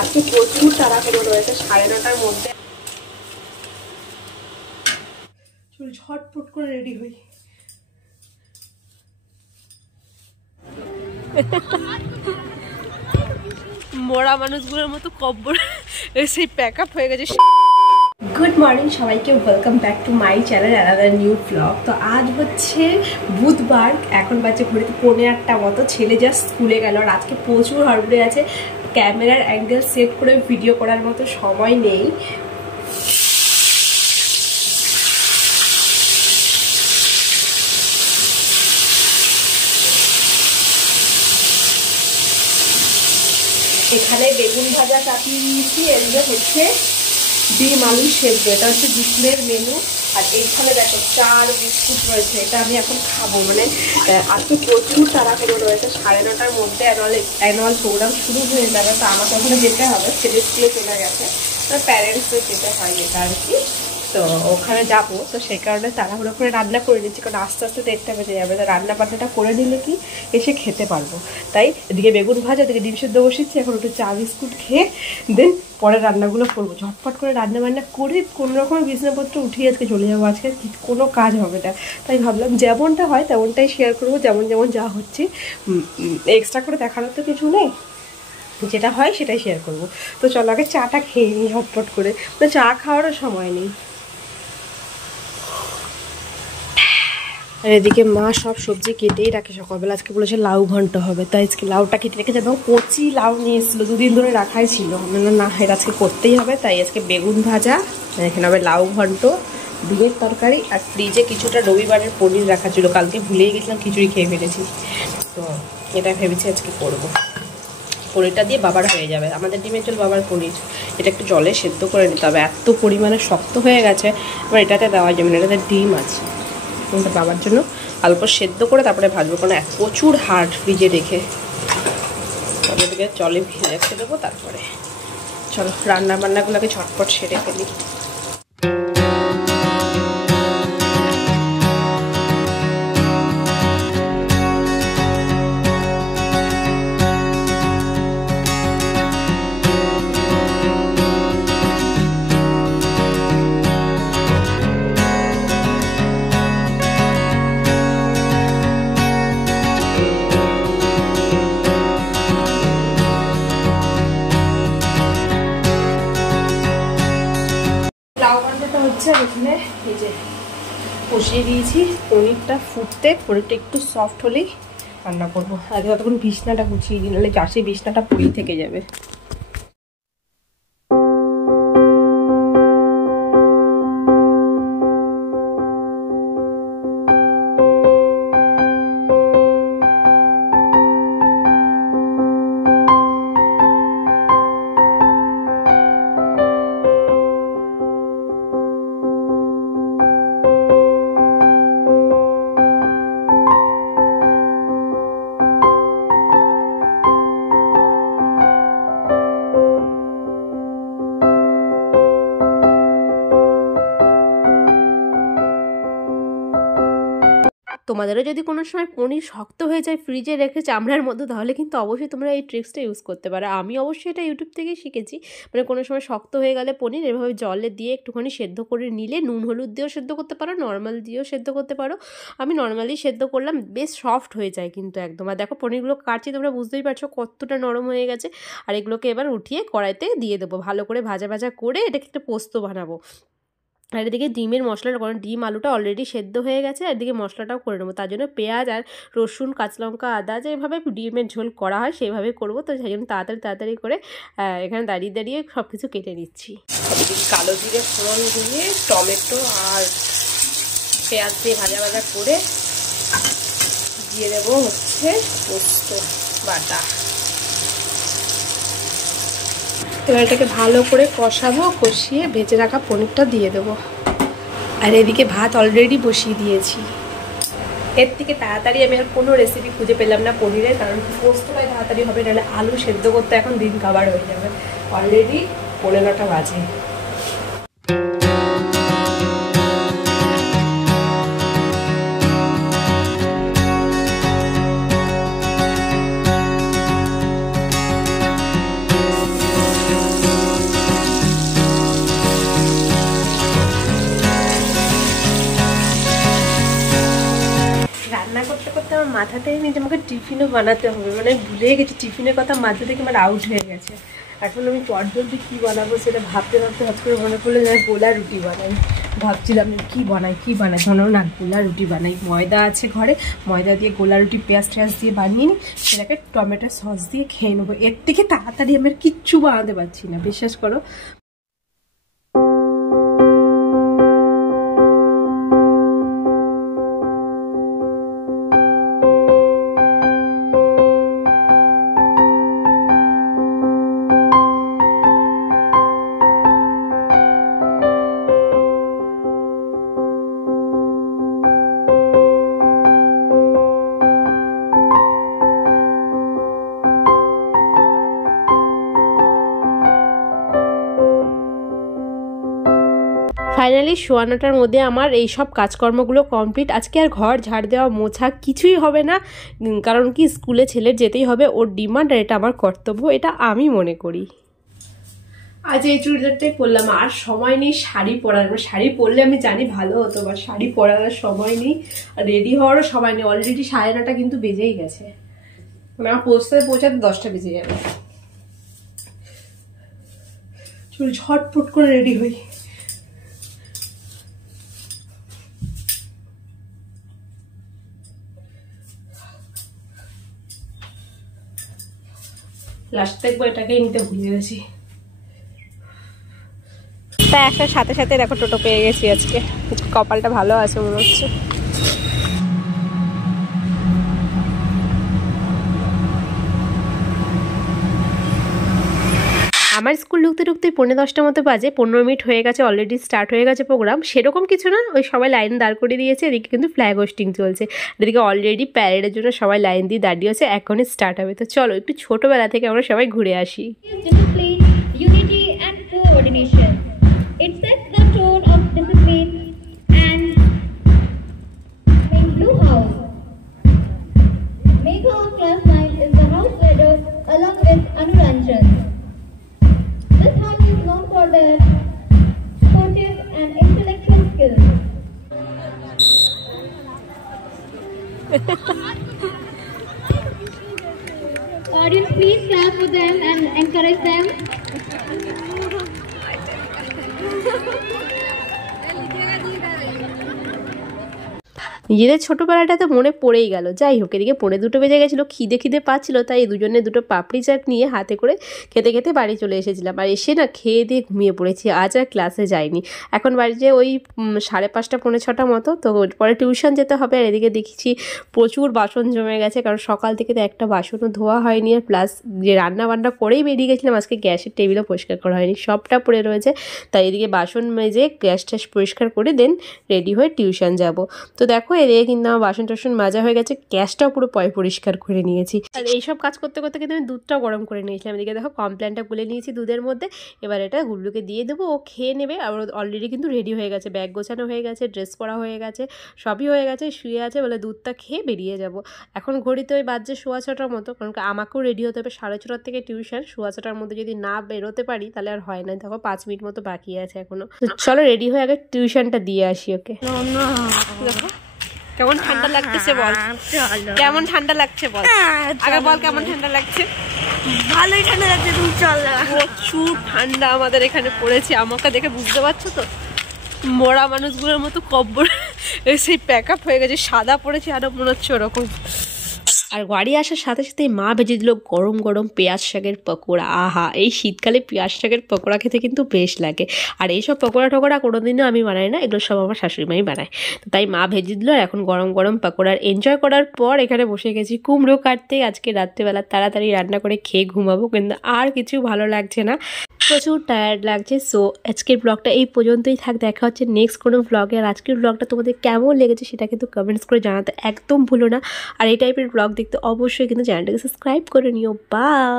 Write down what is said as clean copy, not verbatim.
আজকে প্রচুর তাড়াহুড়ো রয়েছে, 9:30টার মধ্যে ঝটপট করে রেডি হই। মরা মানুষগুলোর মতো কব্বর সেই প্যাক আপ হয়ে গেছে। গুড মর্নিং সবাইকে, welcome back to my channel another new blog. তো আজ হচ্ছে বুধবার, এখন বাজে ঘড়িতে 8:45 মতো। ছেলে জাস্ট স্কুলে গেল আর আজকে প্রচুর হড়বড়ে আছে, ক্যামেরার অ্যাঙ্গেল সেট করে ভিডিও করার মতো সময় নেই। এখানে বেগুন ভাজা চাপিয়ে নিয়েছি, এগুলো হচ্ছে ডিম আলু সেদ্ধ, এটা হচ্ছে বিকেলের মেনু। আর এইখানে দেখো চার বিস্কুট রয়েছে, এটা আমি এখন খাবো। মানে আজকে প্রচুর তাড়াহুড়ো রয়েছে, 9:30টার মধ্যে অ্যানুয়াল প্রোগ্রাম শুরু হয়ে যাবে। তো আমাকে ওখানে যেতে হবে, ছেলে স্কুলে চলে গেছে, প্যারেন্টসদের যেতে হয় এটা আর কি। তো ওখানে যাবো, তো সেই কারণে তাড়াহুড়ো করে রান্না করে নিচ্ছি, কারণ আস্তে আস্তে 1টা বেজে যাবে। তো রান্না বান্নাটা করে নিলে কি এসে খেতে পারবো। তাই এদিকে বেগুন ভাজা, এদিকে ডিম সেদ্ধ বসিয়েছি, এখন একটু চা বিস্কুট খেয়ে দেন পরে রান্নাগুলো করবো। ঝটপট করে রান্না বান্না করে কোনো রকমের বিছানাপত্র উঠিয়ে আজকে চলে যাবো। আজকে কোনো কাজ হবে না, তাই ভাবলাম যেমনটা হয় তেমনটাই শেয়ার করবো, যেমন যেমন যা হচ্ছে। এক্সট্রা করে দেখানোর তো কিছু নেই, যেটা হয় সেটাই শেয়ার করবো। তো চলো আগে চাটা খেয়ে নিই ঝটপট করে, তো চা খাওয়ারও সময় নেই। আর এদিকে মা সব সবজি কেটেই রাখে সকালবেলা। আজকে বলেছে লাউ ঘন্ট হবে, তাই আজকে লাউটা কেটে রেখে যাবে। কচি লাউ নিয়ে এসেছিলো, 2 দিন ধরে রাখাই ছিল। না এটা আজকে করতেই হবে, তাই আজকে বেগুন ভাজা, এখানে হবে লাউ ঘন্ট, ডিমের তরকারি, আর ফ্রিজে কিছুটা রবিবারের পনির রাখা ছিল, কালকে ভুলেই গেছিলাম, খিচুড়ি খেয়ে ফেলেছি। তো এটা ভেবেছি আজকে করবো। পনিরটা দিয়ে বাবার হয়ে যাবে, আমাদের ডিমের ঝোল বাবার পনির। এটা একটু জলে সেদ্ধ করে নিতে হবে, এত পরিমাণে শক্ত হয়ে গেছে। এবার এটাতে দেওয়া যাবে না, এটাতে ডিম আছে। বাবার জন্য অল্প সেদ্ধ করে তারপরে ভাজবো, কারণ প্রচুর হার্ড ফ্রিজে রেখে। তবে এটাকে জলে ভেজে রেখে দেবো। তারপরে চলো রান্না বান্নাগুলোকে ঝটপট সেরে ফেলি। এখানে এই যে কষিয়ে দিয়েছি, পনিরটা ফুটতে, পনিরটা একটু সফট হলেই রান্না করবো। আগে ততক্ষণ বিছনাটা গুছিয়ে দিই, নাহলে চাষি বিছনাটা পড়েই থেকে যাবে। তোমাদেরও যদি কোনো সময় পনির শক্ত হয়ে যায় ফ্রিজে রেখে চামড়ার মধ্যে, তাহলে কিন্তু অবশ্যই তোমরা এই ট্রিক্সটা ইউজ করতে পারো। আমি অবশ্যই এটা ইউটিউব থেকেই শিখেছি। মানে কোনো সময় শক্ত হয়ে গেলে পনির এভাবে জলে দিয়ে একটুখানি সেদ্ধ করে নিলে, নুন হলুদ দিয়েও সেদ্ধ করতে পারো, নর্মাল দিয়েও সেদ্ধ করতে পারো। আমি নর্মালি সেদ্ধ করলাম, বেশ সফট হয়ে যায় কিন্তু একদম। আর দেখো পনিরগুলো কাটছি, তোমরা বুঝতেই পারছো কতটা নরম হয়ে গেছে। আর এগুলোকে এবার উঠিয়ে কড়াইতে দিয়ে দেবো, ভালো করে ভাজা ভাজা করে এটাকে একটা পোস্ত বানাবো। আর এদিকে ডিমের মশলাটা, কারণ ডিম আলুটা অলরেডি সেদ্ধ হয়ে গেছে, আর এদিকে মশলাটাও করে নেবো। তার জন্য পেঁয়াজ আর রসুন, কাঁচা লঙ্কা, আদা যেভাবে ডিমের ঝোল করা হয় সেভাবে করবো। তো সেই জন্য তাড়াতাড়ি করে এখানে দাঁড়িয়ে সব কিছু কেটে নিচ্ছি। এদিকে কালো জিরে ফোড়ন দিয়ে টমেটো আর পেঁয়াজ দিয়ে ভাজা ভাজা করে দিয়ে দেবো হচ্ছে পোস্ত বাটা। এবার এটাকে ভালো করে কষাবো, কষিয়ে ভেজে রাখা পনিরটা দিয়ে দেবো। আর এদিকে ভাত অলরেডি বসিয়ে দিয়েছি। এর থেকে তাড়াতাড়ি আমি আর কোনো রেসিপি খুঁজে পেলাম না পনিরের, কারণ পোস্তটাই তাড়াতাড়ি হবে, নাহলে আলু সেদ্ধ করতে এখন দিন খাবার হয়ে যাবে। অলরেডি 9:15 বাজে। নি যে আমাকে টিফিনও বানাতে হবে, মানে ভুলে গেছি টিফিনের কথা, মাঝে থেকে আমার আউট হয়ে গেছে। এখন আমি পরজলদি কী বানাবো সেটা ভাবতে ভাবতে হঠাৎ করে মনে পড়লো যে গোলা রুটি বানাই। ভাবছিলাম কী বানাই ধরো না, গোলা রুটি বানাই। ময়দা আছে ঘরে, ময়দা দিয়ে গোলা রুটি পেঁয়াজ টেয়াজ দিয়ে বানিয়ে নিই, সেটাকে টমেটো সস দিয়ে খেয়ে নেবো। এর থেকে তাড়াতাড়ি আমি আর কিচ্ছু বানাতে পারছি না, বিশ্বাস করো। ফাইনালি 9:15টার মধ্যে আমার এই সব কাজকর্মগুলো কমপ্লিট। আজকে আর ঘর ঝাড় দেওয়া মোছা কিছুই হবে না, কারণ কি স্কুলে ছেলের যেতেই হবে, ওর ডিমান্ড, আর এটা আমার কর্তব্য, এটা আমি মনে করি। আজ এই চুড়িদারটাই পরলাম, আর সময় নেই শাড়ি পরার। শাড়ি পরলে আমি জানি ভালো হতো, বা শাড়ি পরার সময় নেই, আর রেডি হওয়ারও সময় নেই। অলরেডি 9:30 কিন্তু বেজেই গেছে, মানে আমার পৌঁছাতে 10টা বেজে যাবে। চল ঝটফট করে রেডি হই। লাস্ট দেখবো এটাকেই নিতে ভুলে গেছি, তাই একটার সাথে সাথে দেখো টোটো পেয়ে গেছি আজকে। কপালটা ভালো আছে মনে হচ্ছে। আমার স্কুল ঢুকতে ঢুকতে 9:45 মতো বাজে, 15 মিনিট হয়ে গেছে, অলরেডি স্টার্ট হয়ে গেছে প্রোগ্রাম। সেরকম কিছু না, ওই সবাই লাইন দাঁড় করে দিয়েছে, এদিকে কিন্তু ফ্ল্যাগ হোস্টিং চলছে, এদিকে অলরেডি প্যারেডের জন্য সবাই লাইন দিয়ে দাঁড়িয়ে আছে, এখনই স্টার্ট হবে। তো চলো একটু ছোটোবেলা থেকে আমরা সবাই ঘুরে আসি। Unity and coordination. It sets the tone of discipline and Blue House. Megha of class 9 is the house leader along with Anuranjan. This house is known for their sportive and intellectual skills. Audience, please clap for them and encourage them. নিজেদের ছোটোবেলাটা তো মনে পড়েই গেল। যাই হোক, এদিকে 2:45 বেজে গেছিলো, খিদে পাচ্ছিলো, তাই দুজনে দুটো পাপড়ি চাট নিয়ে হাতে করে খেতে খেতে বাড়ি চলে এসেছিলাম। আর এসে না খেয়ে দিয়ে ঘুমিয়ে পড়েছি, আজ আর ক্লাসে যাইনি। এখন বাড়িতে ওই 5:30 পৌনে 6টা মতো, তো পরে টিউশন যেতে হবে। আর এদিকে দেখছি প্রচুর বাসন জমে গেছে, কারণ সকাল থেকে তো একটা বাসনও ধোয়া হয়নি, আর প্লাস যে রান্না বান্না করেই বেরিয়ে গেছিলাম, আজকে গ্যাসের টেবিলও পরিষ্কার করা হয়নি, সবটা পড়ে রয়েছে। তাই এদিকে বাসন মেজে গ্যাস ট্যাস পরিষ্কার করে দেন রেডি হয়ে টিউশন যাব। তো দেখো এদিকে কিন্তু আমার বাসন টাসন মাজা হয়ে গেছে, গ্যাসটাও পুরো পরিষ্কার করে নিয়েছি। আর এইসব কাজ করতে করতে কিন্তু আমি দুধটাও গরম করে নিয়েছিলাম। এদিকে দেখো কমপ্ল্যানটা গুলে নিয়েছি দুধের মধ্যে, এবার এটা গুল্লুকে দিয়ে দেবো, ও খেয়ে নেবে। আর অলরেডি কিন্তু রেডি হয়ে গেছে, ব্যাগ গোছানো হয়ে গেছে, ড্রেস পরা হয়ে গেছে, সবই হয়ে গেছে, শুয়ে আছে, বলে দুধটা খেয়ে বেরিয়ে যাব। এখন ঘড়িতে ওই বাজছে 6:15 মতো, কারণ আমাকেও রেডি হতে হবে, 6:30 থেকে টিউশন। 6:15 মধ্যে যদি না বেরোতে পারি তাহলে আর হয় না। দেখো 5 মিনিট মতো বাকি আছে এখনো। চলো রেডি হয়ে আগে টিউশনটা দিয়ে আসি ওকে। দেখো কেমন ঠান্ডা লাগতেছে বল, কেমন ঠান্ডা লাগছে বল, আগে বল কেমন ঠান্ডা লাগছে। ভালোই ঠান্ডা লাগছে, তুমি চল। প্রচুর ঠান্ডা আমাদের এখানে পড়েছে, আমাকে দেখে বুঝতে পারছো তো, মরা মানুষগুলোর মতো কব্বর সেই প্যাক আপ হয়ে গেছে, সাদা পড়েছে, আরো মনে হচ্ছে ওরকম। আর বাড়ি আসার সাথে সাথে মা ভেজে দিল গরম গরম পেঁয়াজ শাকের পকোড়া। আহা, এই শীতকালে পেঁয়াজ শাকের পকোড়া খেতে কিন্তু বেশ লাগে। আর এইসব পকোড়া টকোড়া কোনোদিনও আমি বানাই না, এগুলো সব আমার শাশুড়ি মাই বানায়। তো তাই মা ভেজে দিল, আর এখন গরম গরম পকোড়ার এনজয় করার পর এখানে বসে গেছি কুমড়ো কাটতে। আজকে রাত্রেবেলা তাড়াতাড়ি রান্না করে খেয়ে ঘুমাবো, কিন্তু আর কিছু ভালো লাগছে না, প্রচুর টায়ার্ড লাগছে। সো আজকের ব্লগটা এই পর্যন্তই থাক, দেখা হচ্ছে নেক্সট কোনো ব্লগে। আর আজকের ব্লগটা তোমাদের কেমন লেগেছে সেটা কিন্তু কমেন্টস করে জানাতে একদম ভুলো না। আর এই টাইপের ব্লগ দেখতে অবশ্যই কিন্তু চ্যানেলটাকে সাবস্ক্রাইব করে নিও। বাই।